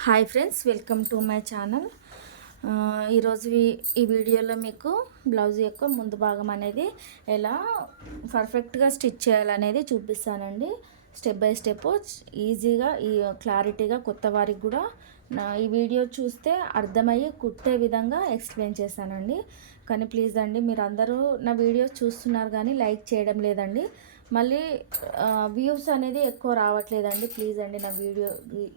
Hi friends welcome to my channel. ఈరోజు ఈ- వీడియోలో మీకు బ్లౌజ్ యొక్క ముందు భాగం అనేది ఎలా పర్ఫెక్ట్గా స్టిచ్ చేయాలనేది చూపిస్తానండి. స్టెప్ బై స్టెప్ ఈజీగా ఈ క్లారిటీగా కొత్త వారికి కూడా నా ఈ వీడియో చూస్తే అర్థమయ్యి కుట్టే విధంగా ఎక్స్ప్లెయిన్ చేశానండి కానీ ప్లీజ్ అండి మీరు అందరూ నా వీడియో చూస్తున్నారు కానీ లైక్ చేయడం లేదండి. మళ్ళీ వ్యూస్ అనేది ఎక్కువ రావట్లేదండి. ప్లీజ్ అండి నా వీడియో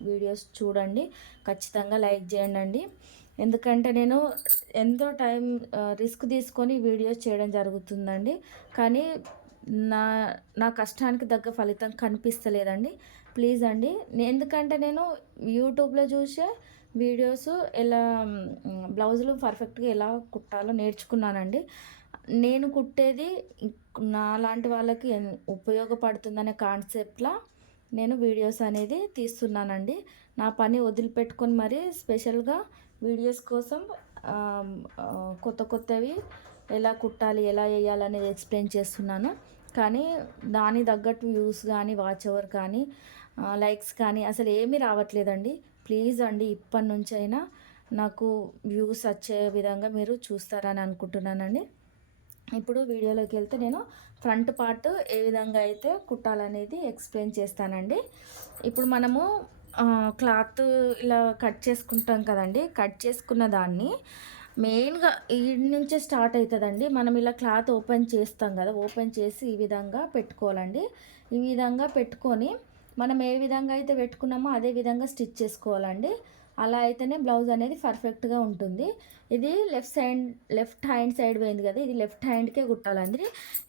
వీడియోస్ చూడండి. ఖచ్చితంగా లైక్ చేయండి అండి ఎందుకంటే నేను ఎంతో టైం రిస్క్ తీసుకొని వీడియోస్ చేయడం జరుగుతుందండి. కానీ నా నా కష్టానికి తగ్గ ఫలితం కనిపిస్తలేదండి. ప్లీజ్ అండి. ఎందుకంటే నేను యూట్యూబ్లో చూసే వీడియోస్ ఎలా బ్లౌజులు పర్ఫెక్ట్గా ఎలా కుట్టాలో నేర్చుకున్నానండి. నేను కుట్టేది నా లాంటి వాళ్ళకి ఉపయోగపడుతుందనే కాన్సెప్ట్లా నేను వీడియోస్ అనేది తీస్తున్నానండి. నా పని వదిలిపెట్టుకొని మరీ స్పెషల్గా వీడియోస్ కోసం కొత్త కొత్తవి ఎలా కుట్టాలి ఎలా వేయాలి అనేది ఎక్స్ప్లెయిన్ చేస్తున్నాను. కానీ దాని తగ్గట్టు వ్యూస్ కానీ వాచ్ ఓవర్ కానీ లైక్స్ కానీ అసలు ఏమీ రావట్లేదండి. ప్లీజ్ అండి ఇప్పటి నుంచైనా అయినా నాకు వ్యూస్ వచ్చే విధంగా మీరు చూస్తారని అనుకుంటున్నానండి. ఇప్పుడు వీడియోలోకి వెళ్తే నేను ఫ్రంట్ పార్ట్ ఏ విధంగా అయితే కుట్టాలనేది ఎక్స్ప్లెయిన్ చేస్తానండి. ఇప్పుడు మనము క్లాత్ ఇలా కట్ చేసుకుంటాం కదండి. కట్ చేసుకున్న దాన్ని మెయిన్గా ఈ నుంచే స్టార్ట్ అవుతుందండి మనం ఇలా క్లాత్ ఓపెన్ చేస్తాం కదా ఓపెన్ చేసి ఈ విధంగా పెట్టుకోవాలండి. ఈ విధంగా పెట్టుకొని మనం ఏ విధంగా అయితే పెట్టుకున్నామో అదే విధంగా స్టిచ్ చేసుకోవాలండి. అలా అయితేనే బ్లౌజ్ అనేది పర్ఫెక్ట్గా ఉంటుంది. ఇది left side left hand side పోయింది కదా ఇది లెఫ్ట్ హ్యాండ్కే కుట్టాలండి.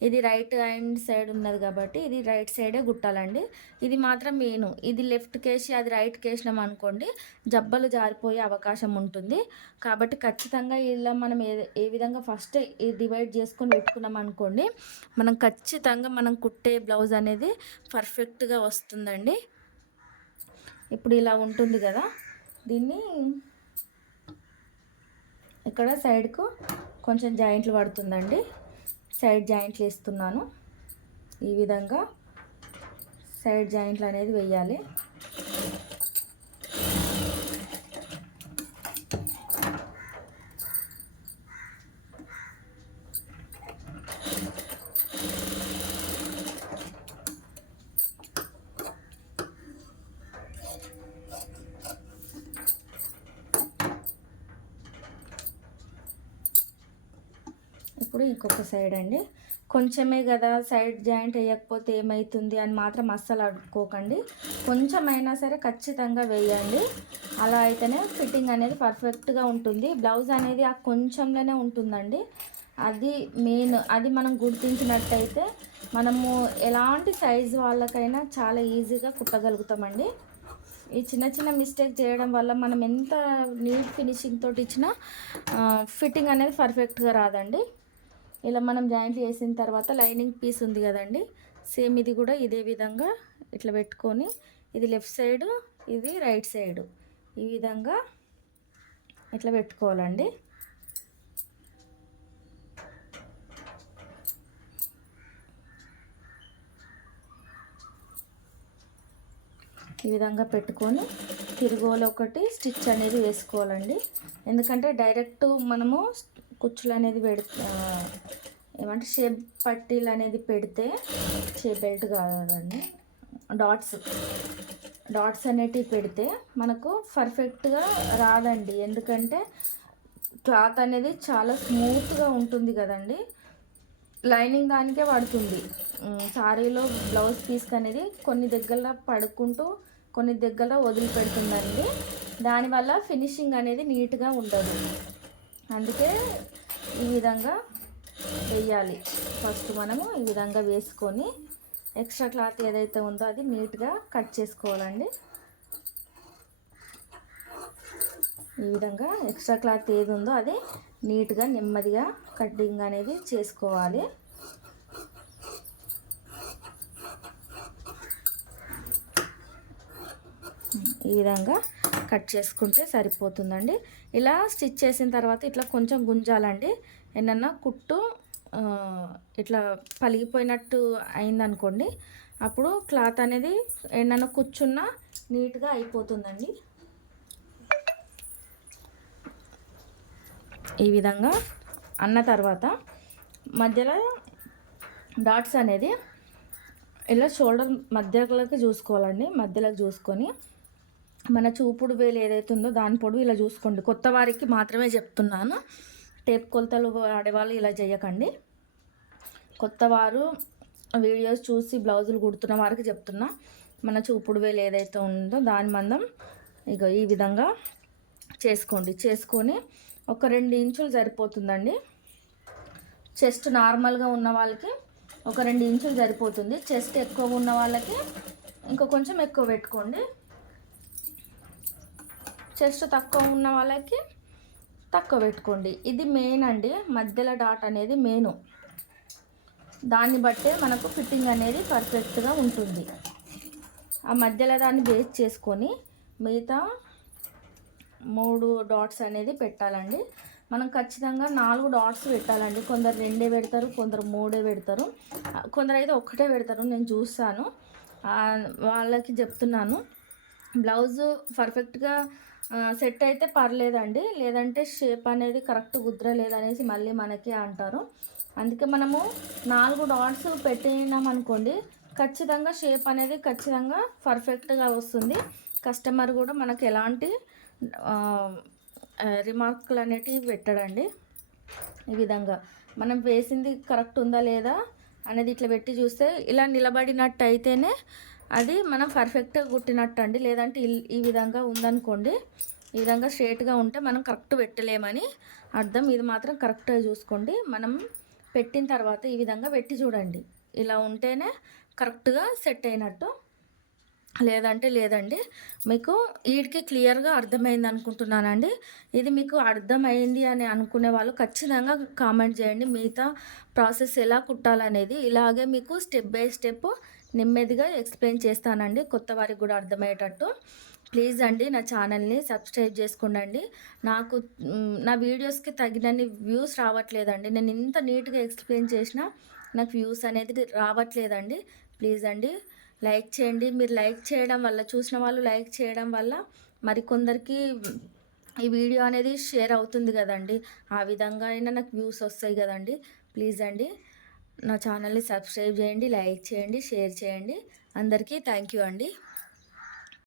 ఇది రైట్ హ్యాండ్ సైడ్ ఉన్నది కాబట్టి ఇది రైట్ సైడే కుట్టాలండి. ఇది మాత్రం మెయిన్. ఇది లెఫ్ట్ కేసి అది రైట్ కేసినాం అనుకోండి జబ్బలు జారిపోయే అవకాశం ఉంటుంది. కాబట్టి ఖచ్చితంగా ఇలా మనం ఏ ఏ విధంగా ఫస్ట్ డివైడ్ చేసుకొని పెట్టుకున్నాం అనుకోండి మనం ఖచ్చితంగా మనం కుట్టే బ్లౌజ్ అనేది పర్ఫెక్ట్గా వస్తుందండి. ఇప్పుడు ఇలా ఉంటుంది కదా. దీన్ని ఇక్కడ సైడ్కు కొంచెం జాయింట్లు పడుతుందండి. సైడ్ జాయింట్లు వేస్తున్నాను. ఈ విధంగా సైడ్ జాయింట్లు అనేది వేయాలి. ఇప్పుడు ఇంకొక సైడ్ అండి. కొంచెమే కదా సైడ్ జాయింట్ వేయకపోతే ఏమవుతుంది అని మాత్రం అస్సలు అడుక్కోకండి. కొంచెమైనా సరే ఖచ్చితంగా వేయండి. అలా అయితేనే ఫిట్టింగ్ అనేది పర్ఫెక్ట్గా ఉంటుంది. బ్లౌజ్ అనేది ఆ కొంచెంలోనే ఉంటుందండి. అది మెయిన్ అది మనం గుర్తించినట్టయితే మనము ఎలాంటి సైజు వాళ్ళకైనా చాలా ఈజీగా కుట్టగలుగుతామండి. ఈ చిన్న చిన్న మిస్టేక్ చేయడం వల్ల మనం ఎంత నీట్ ఫినిషింగ్ తోటి ఇచ్చినా ఫిట్టింగ్ అనేది పర్ఫెక్ట్గా రాదండి. ఇలా మనం జాయింట్ చేసిన తర్వాత లైనింగ్ పీస్ ఉంది కదండి సేమ్ ఇది కూడా ఇదే విధంగా ఇట్లా పెట్టుకొని ఇది లెఫ్ట్ సైడ్ ఇది రైట్ సైడ్ ఈ విధంగా ఇట్లా పెట్టుకోవాలండి. ఈ విధంగా పెట్టుకొని తిరుగోలు ఒకటి స్టిచ్ అనేది వేసుకోవాలండి. ఎందుకంటే డైరెక్ట్ మనము కుచ్చులు అనేది పెడి ఏమంటే షేప్ పట్టీలు అనేది పెడితే షేప్ బెల్ట్ కాదండి. డాట్స్ డాట్స్ అనేటివి పెడితే మనకు పర్ఫెక్ట్గా రాదండి. ఎందుకంటే క్లాత్ అనేది చాలా స్మూత్గా ఉంటుంది కదండి. లైనింగ్ దానికే పడుతుంది. శారీలో సారీలో బ్లౌజ్ పీస్ అనేది కొన్ని దగ్గర పడుకుంటూ కొన్ని దగ్గర వదిలిపెడుతుందండి. దానివల్ల ఫినిషింగ్ అనేది నీట్గా ఉండదు. అందుకే ఈ విధంగా వేయాలి. ఫస్ట్ మనము ఈ విధంగా వేసుకొని ఎక్స్ట్రా క్లాత్ ఏదైతే ఉందో అది నీట్గా కట్ చేసుకోవాలండి. ఈ విధంగా ఎక్స్ట్రా క్లాత్ ఏది ఉందో అది నీట్గా నెమ్మదిగా కటింగ్ అనేది చేసుకోవాలి. ఈ విధంగా కట్ చేసుకుంటే సరిపోతుందండి. ఇలా స్టిచ్ చేసిన తర్వాత ఇట్లా కొంచెం గుంజాలండి. ఏంటన్నా కుట్టు ఇట్లా పలిగిపోయినట్టు అయిందనుకోండి అప్పుడు క్లాత్ అనేది ఏమన్నా కూర్చున్న నీట్గా అయిపోతుందండి. ఈ విధంగా అన్న తర్వాత మధ్యలో డాట్స్ అనేది ఇలా షోల్డర్ మధ్యలోకి చూసుకోవాలండి. మధ్యలోకి చూసుకొని మన చూపుడు వేలు ఏదైతే ఉందో దాని పొడవు ఇలా చూసుకోండి. కొత్త వారికి మాత్రమే చెప్తున్నాను. టేప్ కొలతలు ఆడేవాళ్ళు ఇలా చేయకండి. కొత్త వారు వీడియోస్ చూసి బ్లౌజులు కుడుతున్న వారికి చెప్తున్నా. మన చూపుడు వేలు ఏదైతే ఉందో దాని మందం ఇక ఈ విధంగా చేసుకోండి. చేసుకొని ఒక రెండు ఇంచులు సరిపోతుందండి. చెస్ట్ నార్మల్గా ఉన్న వాళ్ళకి ఒక రెండు ఇంచులు సరిపోతుంది. చెస్ట్ ఎక్కువ ఉన్న వాళ్ళకి ఇంకా కొంచెం ఎక్కువ పెట్టుకోండి. చెస్ట్ తక్కువ ఉన్న వాళ్ళకి తక్కువ పెట్టుకోండి. ఇది మెయిన్ అండి. మధ్యలో డాట్ అనేది మెయిన్ దాన్ని బట్టే మనకు ఫిట్టింగ్ అనేది పర్ఫెక్ట్గా ఉంటుంది. ఆ మధ్యలో దాన్ని బేస్ చేసుకొని మిగతా మూడు డాట్స్ అనేది పెట్టాలండి. మనం ఖచ్చితంగా నాలుగు డాట్స్ పెట్టాలండి. కొందరు రెండే పెడతారు కొందరు మూడే పెడతారు. కొందరు అయితే ఒక్కటే పెడతారు. నేను చూస్తాను. వాళ్ళకి చెప్తున్నాను. బ్లౌజ్ పర్ఫెక్ట్గా సెట్ అయితే పర్లేదండి. లేదంటే షేప్ అనేది కరెక్ట్ కుదరలేదనేసి మళ్ళీ మనకి అంటారు. అందుకే మనము నాలుగు డాట్స్ పెట్టినాం అనుకోండి ఖచ్చితంగా షేప్ అనేది ఖచ్చితంగా పర్ఫెక్ట్గా వస్తుంది. కస్టమర్ కూడా మనకు ఎలాంటి రిమార్కులు అనేటివి పెట్టడండి. ఈ విధంగా మనం వేసింది కరెక్ట్ ఉందా లేదా అనేది ఇట్లా పెట్టి చూస్తే ఇలా నిలబడినట్టు అయితేనే అది మనం పర్ఫెక్ట్గా కుట్టినట్టు అండి లేదంటే ఇల్- ఈ విధంగా ఉందనుకోండి ఈ విధంగా స్ట్రేట్గా ఉంటే మనం కరెక్ట్ పెట్టలేమని అర్థం. ఇది మాత్రం కరెక్ట్గా చూసుకోండి. మనం పెట్టిన తర్వాత ఈ విధంగా పెట్టి చూడండి. ఇలా ఉంటేనే కరెక్ట్గా సెట్ అయినట్టు. లేదంటే లేదండి మీకు వీటికి క్లియర్గా అర్థమైంది అనుకుంటున్నానండి. ఇది మీకు అర్థమైంది అని అనుకునే వాళ్ళు ఖచ్చితంగా కామెంట్ చేయండి. మిగతా ప్రాసెస్ ఎలా కుట్టాలనేది ఇలాగే మీకు స్టెప్ బై స్టెప్ నెమ్మదిగా ఎక్స్ప్లెయిన్ చేస్తానండి. కొత్త వారికి కూడా అర్థమయ్యేటట్టు. ప్లీజ్ అండి నా ఛానల్ని సబ్స్క్రైబ్ చేసుకోండి నాకు నా వీడియోస్కి తగినన్ని వ్యూస్ రావట్లేదండి. నేను ఇంత నీట్గా ఎక్స్ప్లెయిన్ చేసినా నాకు వ్యూస్ అనేది రావట్లేదండి. ప్లీజ్ అండి లైక్ చేయండి. మీరు లైక్ చేయడం వల్ల చూసిన వాళ్ళు లైక్ చేయడం వల్ల మరి కొందరికి ఈ వీడియో అనేది షేర్ అవుతుంది కదండి. ఆ విధంగా అయినా నాకు వ్యూస్ వస్తాయి కదండి. ప్లీజ్ అండి నా ఛానల్ని సబ్స్క్రైబ్ చేయండి లైక్ చేయండి షేర్ చేయండి. అందరికీ థ్యాంక్ యూ అండి.